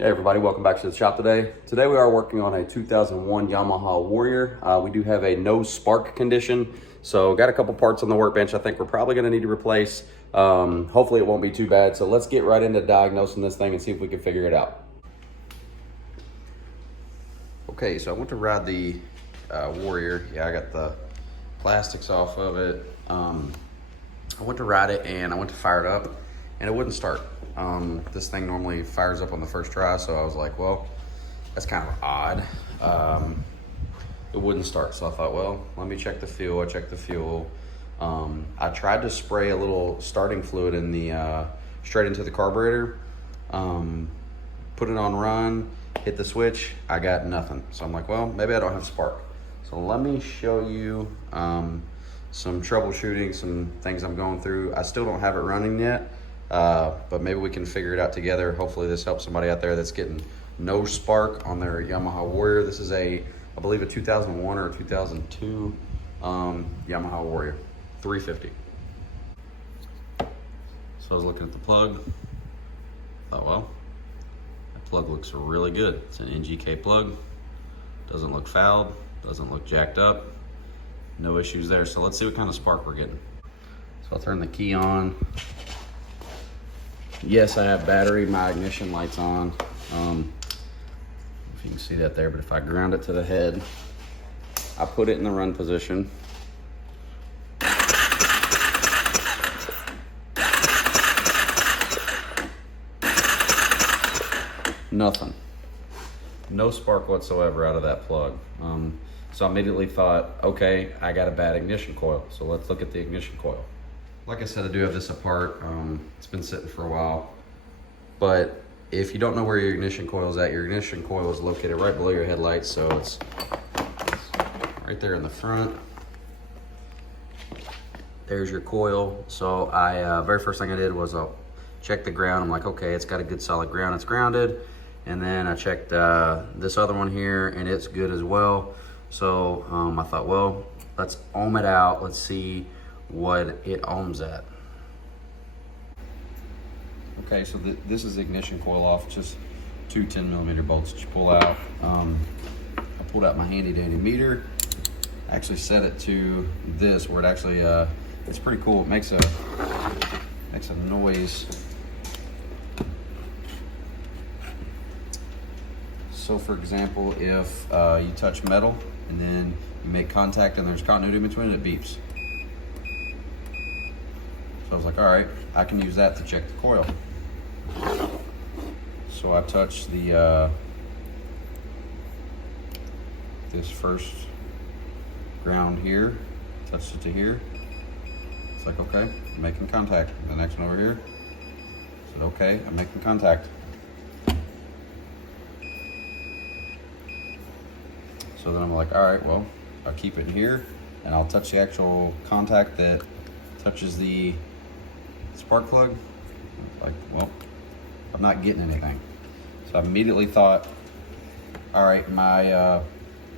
Hey everybody, welcome back to the shop today. Today we are working on a 2001 Yamaha Warrior. We do have a no spark condition, so got a couple parts on the workbench I think we're probably going to need to replace. Hopefully it won't be too bad, so let's get right into diagnosing this thing and see if we can figure it out. Okay, so I went to ride the Warrior. Yeah, I got the plastics off of it. I went to ride it and I went to fire it up and it wouldn't start. This thing normally fires up on the first try, so I was like, well, that's kind of odd. It wouldn't start, so I thought, well, let me check the fuel. I checked the fuel. I tried to spray a little starting fluid in the straight into the carburetor, put it on run, hit the switch, I got nothing. So I'm like, well, maybe I don't have spark. So let me show you some troubleshooting, some things I'm going through. I still don't have it running yet. But maybe we can figure it out together. Hopefully this helps somebody out there that's getting no spark on their Yamaha Warrior. This is I believe a 2001 or a 2002 Yamaha Warrior 350. So I was looking at the plug. Oh well, that plug looks really good. It's an NGK plug. Doesn't look fouled, doesn't look jacked up. No issues there. So let's see what kind of spark we're getting. So I'll turn the key on. Yes, I have battery, my ignition light's on. If you can see that there, but if I ground it to the head, I put it in the run position. Nothing. No spark whatsoever out of that plug. So I immediately thought, okay, I got a bad ignition coil. So let's look at the ignition coil. Like I said, I do have this apart. It's been sitting for a while. But if you don't know where your ignition coil is at, your ignition coil is located right below your headlights. So it's right there in the front. There's your coil. So very first thing I did was I'll check the ground. I'm like, okay, it's got a good solid ground. It's grounded. And then I checked this other one here and it's good as well. So I thought, well, let's ohm it out. Let's see what it ohms at. Okay, so this is the ignition coil off, just two 10mm bolts that you pull out. I pulled out my handy dandy meter. I actually set it to this where it actually, it's pretty cool. It makes a noise. So for example, if you touch metal and then you make contact and there's continuity in between it, it beeps. So I was like, all right, I can use that to check the coil. So I touched the this first ground here, touched it to here. It's like, okay, I'm making contact. The next one over here, I said, okay, I'm making contact. So then I'm like, all right, well, I'll keep it here and I'll touch the actual contact that touches the spark plug. Like, well, I'm not getting anything. So I immediately thought, all right, my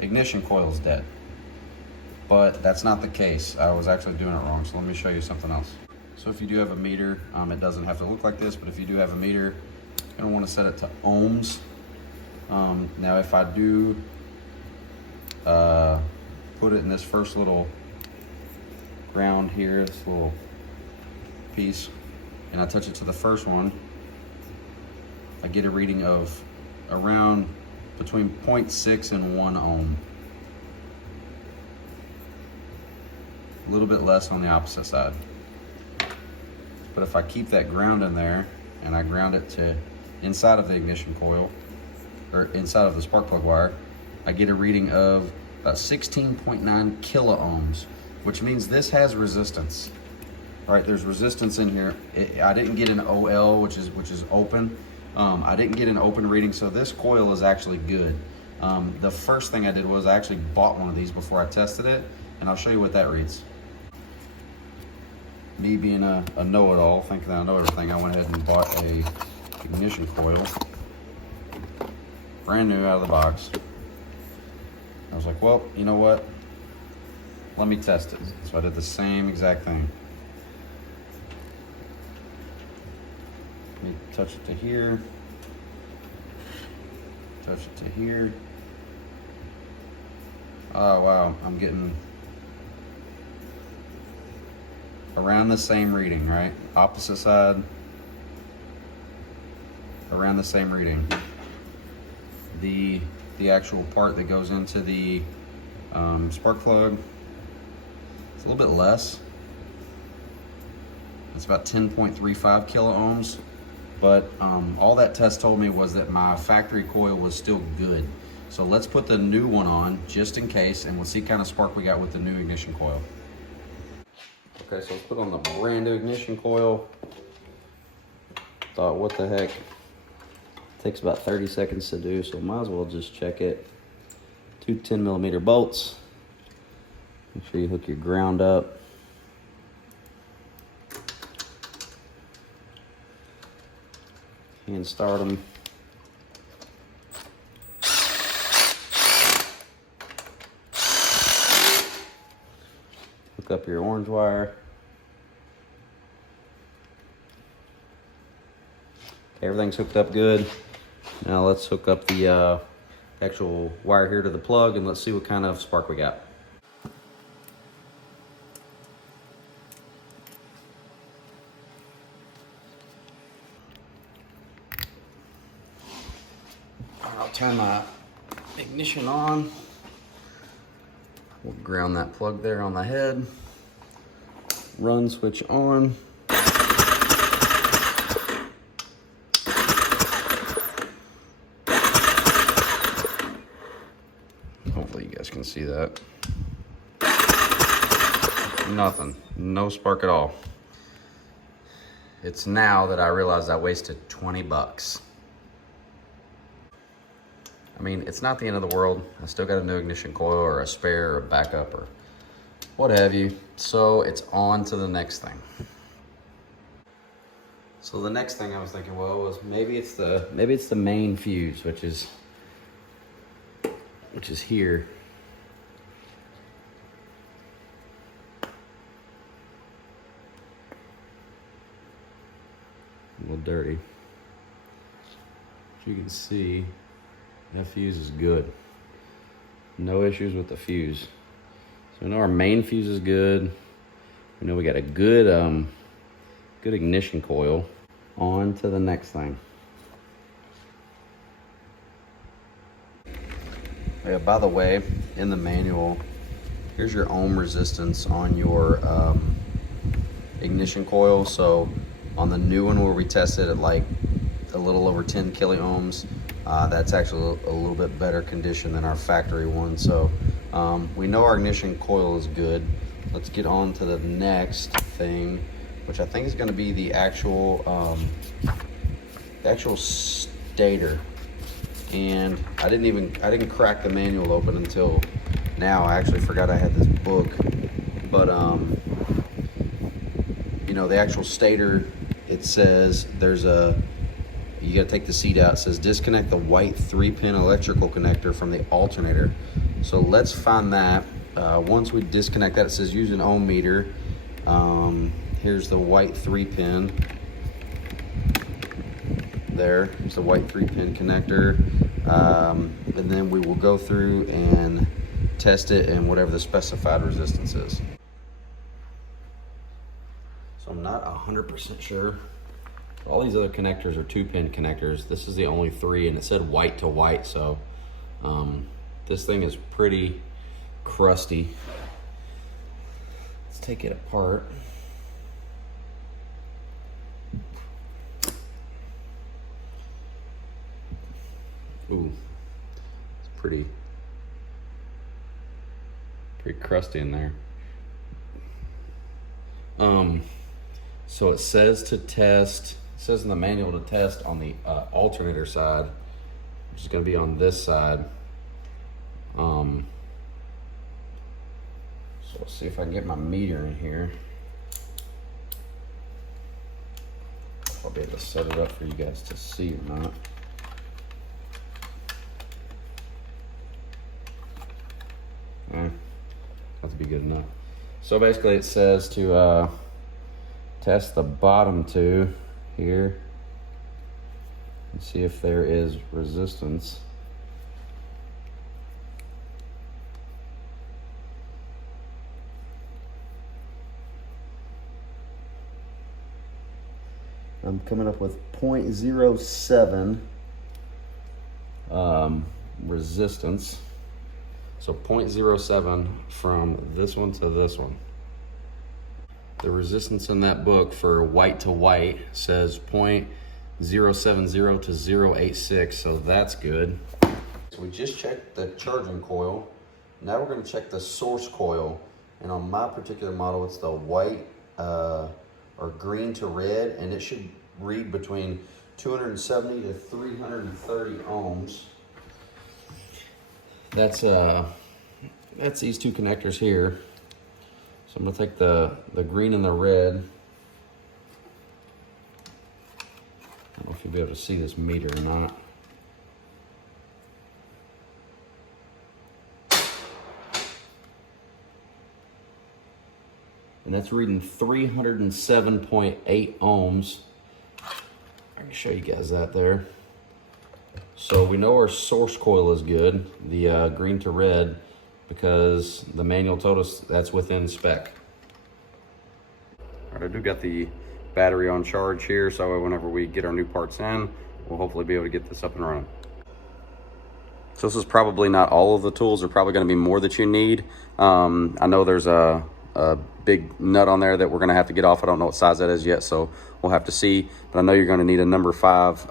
ignition coil is dead. But that's not the case. I was actually doing it wrong. So let me show you something else. So if you do have a meter, it doesn't have to look like this, but if you do have a meter, you're gonna wanna set it to ohms. Now if I do put it in this first little ground here, this little piece, and I touch it to the first one, I get a reading of around between 0.6 and 1 ohm. A little bit less on the opposite side. But if I keep that ground in there and I ground it to inside of the ignition coil or inside of the spark plug wire, I get a reading of 16.9 kilo ohms, which means this has resistance. All right, there's resistance in here. I didn't get an OL, which is open. I didn't get an open reading, so this coil is actually good. The first thing I did was I actually bought one of these before I tested it, and I'll show you what that reads. Me being a know-it-all, thinking that I know everything, I went ahead and bought a ignition coil, brand new out of the box. I was like, well, you know what? Let me test it. So I did the same exact thing. Let me touch it to here. Touch it to here. Oh wow, I'm getting around the same reading, right? Opposite side, around the same reading. The actual part that goes into the spark plug, it's a little bit less. It's about 10.35 kilo ohms, but all that test told me was that my factory coil was still good. So let's put the new one on just in case, and we'll see what kind of spark we got with the new ignition coil. Okay, so let's put on the brand new ignition coil. Thought, what the heck? Takes about 30 seconds to do, so might as well just check it. Two 10mm bolts. Make sure you hook your ground up. And start them. Hook up your orange wire. Okay, everything's hooked up good. Now let's hook up the actual wire here to the plug and let's see what kind of spark we got. I'll turn my ignition on. We'll ground that plug there on the head. Run switch on. Hopefully you guys can see that. Nothing, no spark at all. It's now that I realize I wasted 20 bucks. I mean, it's not the end of the world. I still got a new ignition coil or a spare or a backup or what have you. So it's on to the next thing. So the next thing I was thinking, well, was maybe it's the main fuse, which is here. A little dirty. As you can see, that fuse is good. No issues with the fuse. So we know our main fuse is good. We know we got a good good ignition coil. On to the next thing. Yeah, by the way, in the manual, here's your ohm resistance on your ignition coil. So on the new one where we tested at like a little over 10 kilo ohms, that's actually a little bit better condition than our factory one. So we know our ignition coil is good. Let's get on to the next thing, which I think is going to be the actual stator. And I didn't crack the manual open until now. I actually forgot I had this book, but you know, the actual stator, it says you got to take the seat out. It says disconnect the white 3-pin electrical connector from the alternator. So let's find that. Once we disconnect that, it says use an ohm meter. Here's the white 3-pin. There's the white 3-pin connector. And then we will go through and test it in whatever the specified resistance is. So I'm not 100% sure. All these other connectors are 2-pin connectors. This is the only 3, and it said white to white, so this thing is pretty crusty. Let's take it apart. Ooh, it's pretty crusty in there. So it says to test, it says in the manual to test on the alternator side, which is going to be on this side. So let's see if I can get my meter in here. I'll be able to set it up for you guys to see or not. That'd be good enough. So basically it says to test the bottom two here and see if there is resistance. coming up with 0.07 resistance. So 0.07 from this one to this one. The resistance in that book for white to white says 0.070 to 0.86, so that's good. So we just checked the charging coil. Now we're going to check the source coil. And on my particular model, it's the white or green to red, and it should read between 270 to 330 ohms. That's these two connectors here. So I'm gonna take the green and the red. I don't know if you'll be able to see this meter or not. And that's reading 307.8 ohms. I can show you guys that there. So we know our source coil is good, the green to red, because the manual told us that's within spec. All right, I do got the battery on charge here, so whenever we get our new parts in, we'll hopefully be able to get this up and running. So this is probably not all of the tools. There are probably going to be more that you need. I know there's a big nut on there that we're going to have to get off. I don't know what size that is yet, so we'll have to see. But I know you're going to need a number 5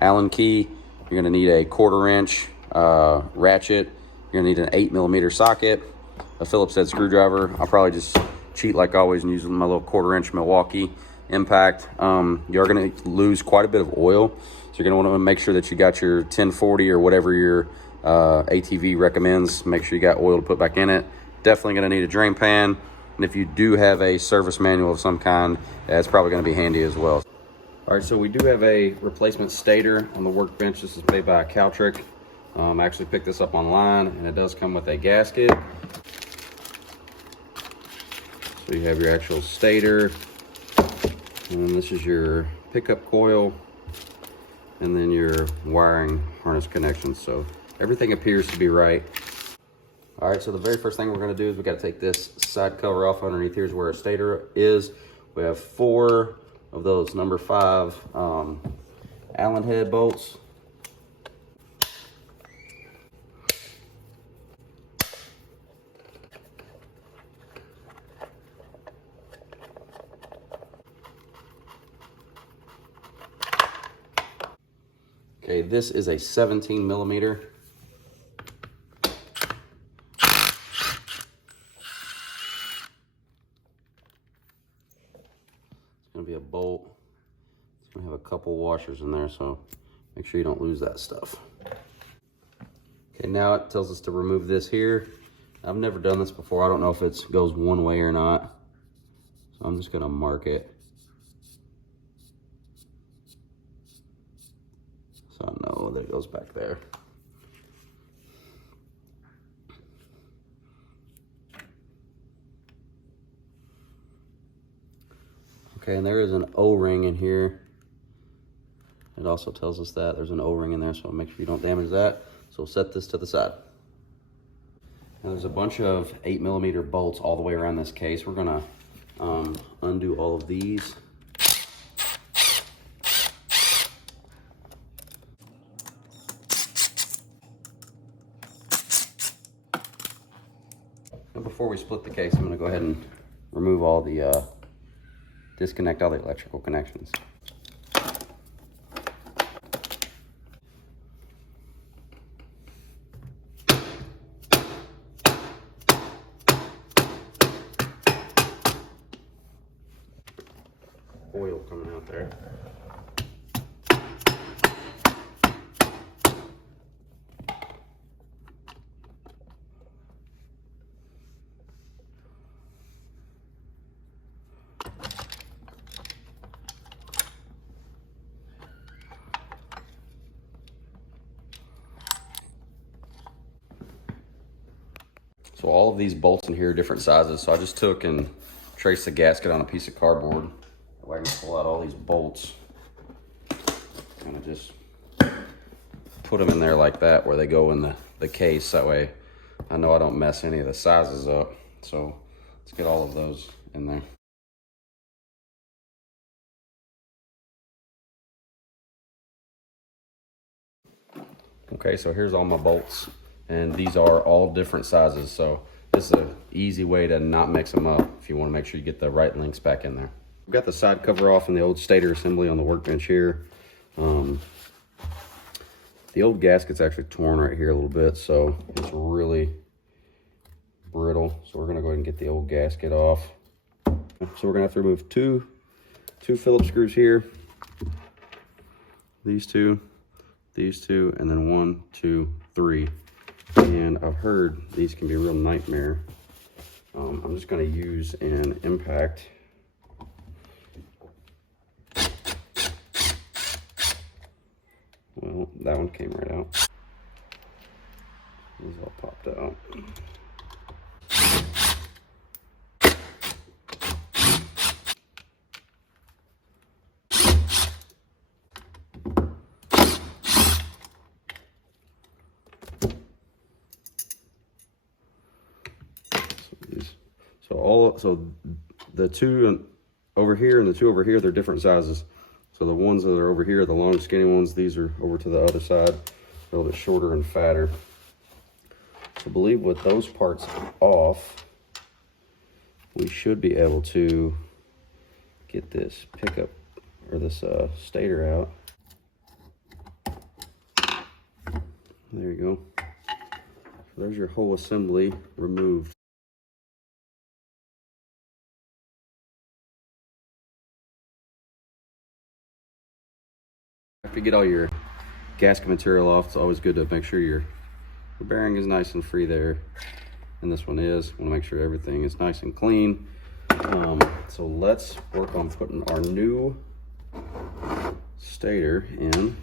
Allen key. You're going to need a 1/4 inch ratchet. You're going to need an 8mm socket, a Phillips head screwdriver. I'll probably just cheat like always and use my little 1/4 inch Milwaukee impact. You're going to lose quite a bit of oil, so you're going to want to make sure that you got your 1040 or whatever your ATV recommends. Make sure you got oil to put back in it. Definitely going to need a drain pan, and if you do have a service manual of some kind, that's probably going to be handy as well. All right, so we do have a replacement stator on the workbench. This is made by Caltrick. I actually picked this up online, and it does come with a gasket. So you have your actual stator, and then this is your pickup coil, and then your wiring harness connections. So everything appears to be right. All right, so the very first thing we're going to do is we got to take this side cover off. Underneath here's where our stator is. We have 4 of those number 5 Allen head bolts. Okay, this is a 17mm. Gonna be a bolt. It's gonna have a couple washers in there, so make sure you don't lose that stuff. Okay, now it tells us to remove this here. I've never done this before. I don't know if it goes one way or not, so I'm just gonna mark it so I know that it goes back there. Okay, and there is an O-ring in here. It also tells us that there's an O-ring in there, so make sure you don't damage that. So we'll set this to the side. Now there's a bunch of 8mm bolts all the way around this case. We're gonna undo all of these. And before we split the case, I'm gonna go ahead and remove all the disconnect all the electrical connections. Oil coming out there. So all of these bolts in here are different sizes. So I just took and traced the gasket on a piece of cardboard. That way I can pull out all these bolts. Kind of just put them in there like that where they go in the case. That way I know I don't mess any of the sizes up. So let's get all of those in there. Okay, so here's all my bolts, and these are all different sizes, so this is an easy way to not mix them up if you want to make sure you get the right links back in there. I've got the side cover off in the old Stator assembly on the workbench here. The old gasket's actually torn right here a little bit, so it's really brittle. So we're gonna go ahead and get the old gasket off. So we're gonna have to remove two Phillips screws here. These two, and then 1, 2, 3. And I've heard these can be a real nightmare. I'm just gonna use an impact. Well, that one came right out. These all popped out. So the two over here and the two over here, they're different sizes. So the ones that are over here, the long skinny ones, these are over to the other side. They're a little bit shorter and fatter. So I believe with those parts off, we should be able to get this pickup or this stator out. There you go. So there's your whole assembly removed. After you get all your gasket material off, it's always good to make sure your bearing is nice and free there. And this one is. Want to make sure everything is nice and clean. So let's work on putting our new stator in.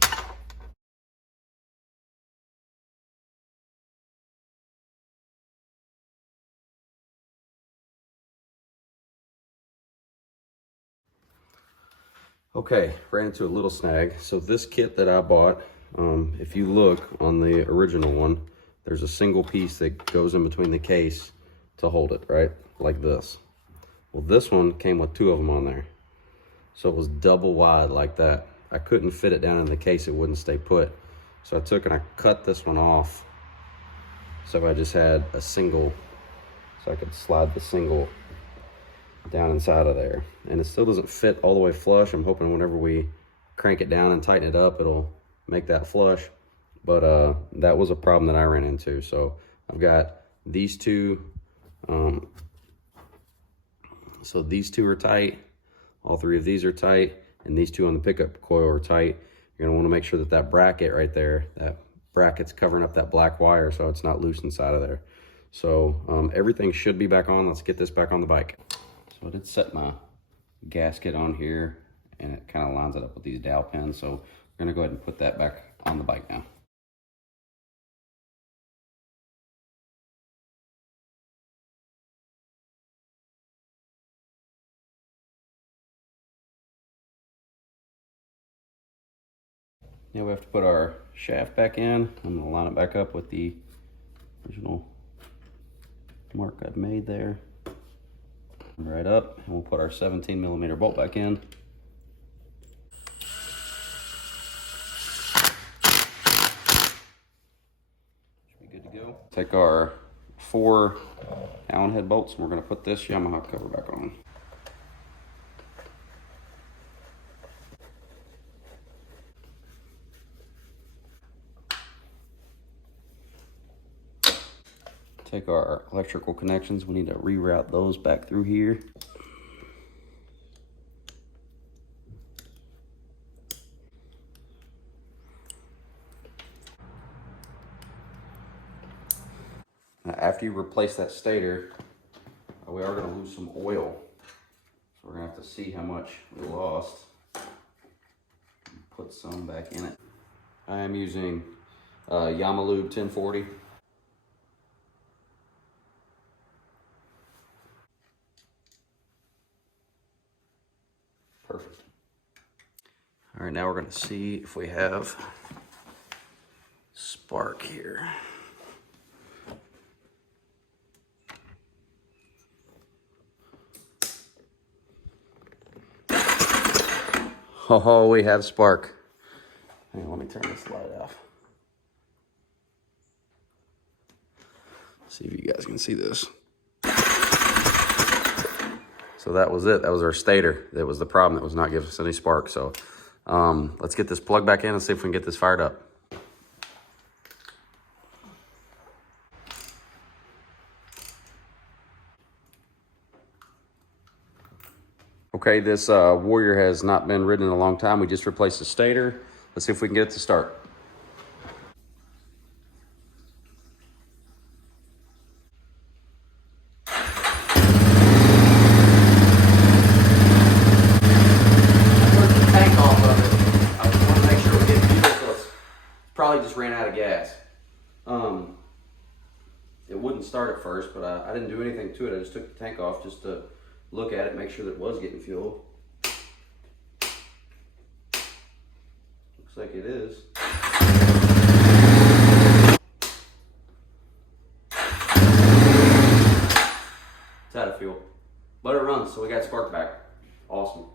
Okay, ran into a little snag. So this kit that I bought, if you look on the original one, there's a single piece that goes in between the case to hold it, right? Like this. Well, this one came with 2 of them on there. So it was double wide like that. I couldn't fit it down in the case, it wouldn't stay put. So I took and I cut this one off. So I just had a single, so I could slide the single down inside of there. And it still doesn't fit all the way flush. I'm hoping whenever we crank it down and tighten it up, it'll make that flush. But that was a problem that I ran into. So I've got these two. So these 2 are tight. All 3 of these are tight. And these 2 on the pickup coil are tight. You're gonna wanna make sure that that bracket right there, that bracket's covering up that black wire so it's not loose inside of there. So everything should be back on. Let's get this back on the bike. So I did set my gasket on here, and it kind of lines it up with these dowel pins. So we're gonna go ahead and put that back on the bike now. Now we have to put our shaft back in. I'm gonna line it back up with the original mark I've made there. Right up, and we'll put our 17mm bolt back in. Should be good to go. Take our 4 Allen head bolts, and we're gonna put this Yamaha cover back on. Take our electrical connections, we need to reroute those back through here. Now, after you replace that stator, we are going to lose some oil. So we're going to have to see how much we lost. Put some back in it. I am using Yamaha 1040. Perfect. All right, now we're gonna see if we have spark here. Oh, we have spark. Hang on, let me turn this light off. See if you guys can see this. So that was it. That was our stator. That was the problem. That was not giving us any spark. So let's get this plugged back in and see if we can get this fired up. Okay, this Warrior has not been ridden in a long time. We just replaced the stator. Let's see if we can get it to start. Probably just ran out of gas. It wouldn't start at first, but I didn't do anything to it. I just took the tank off just to look at it, make sure that it was getting fuel. Looks like it is. It's out of fuel. But it runs, so we got spark back. Awesome.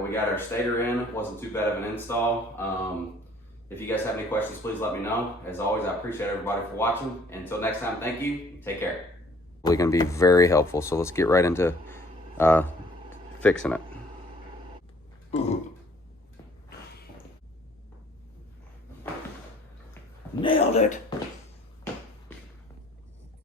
We got our stator in. Wasn't too bad of an install. If you guys have any questions, please let me know. As always, I appreciate everybody for watching. Until next time, thank you. Take care. Really going to be very helpful. So let's get right into fixing it. Ooh. Nailed it.